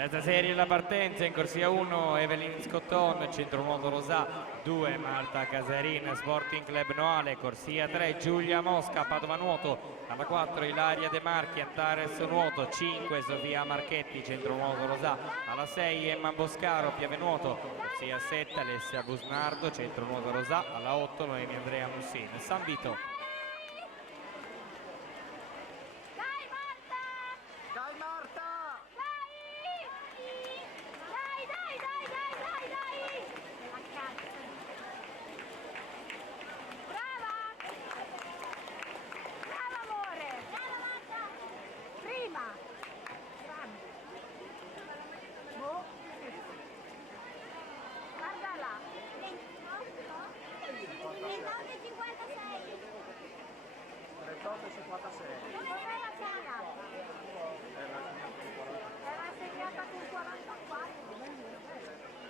Terza serie la partenza in corsia 1 Evelyn Scotton, centro nuoto Rosà 2 Marta Casarin, Sporting Club Noale, corsia 3 Giulia Mosca, Padova Nuoto, alla 4 Ilaria De Marchi, Antares Nuoto, 5 Sofia Marchetti, centro nuoto Rosà, alla 6 Emma Boscaro, Piave Nuoto, corsia 7 Alessia Busnardo, centro nuoto Rosà, alla 8 Noemi Andrea Mussini, San Vito.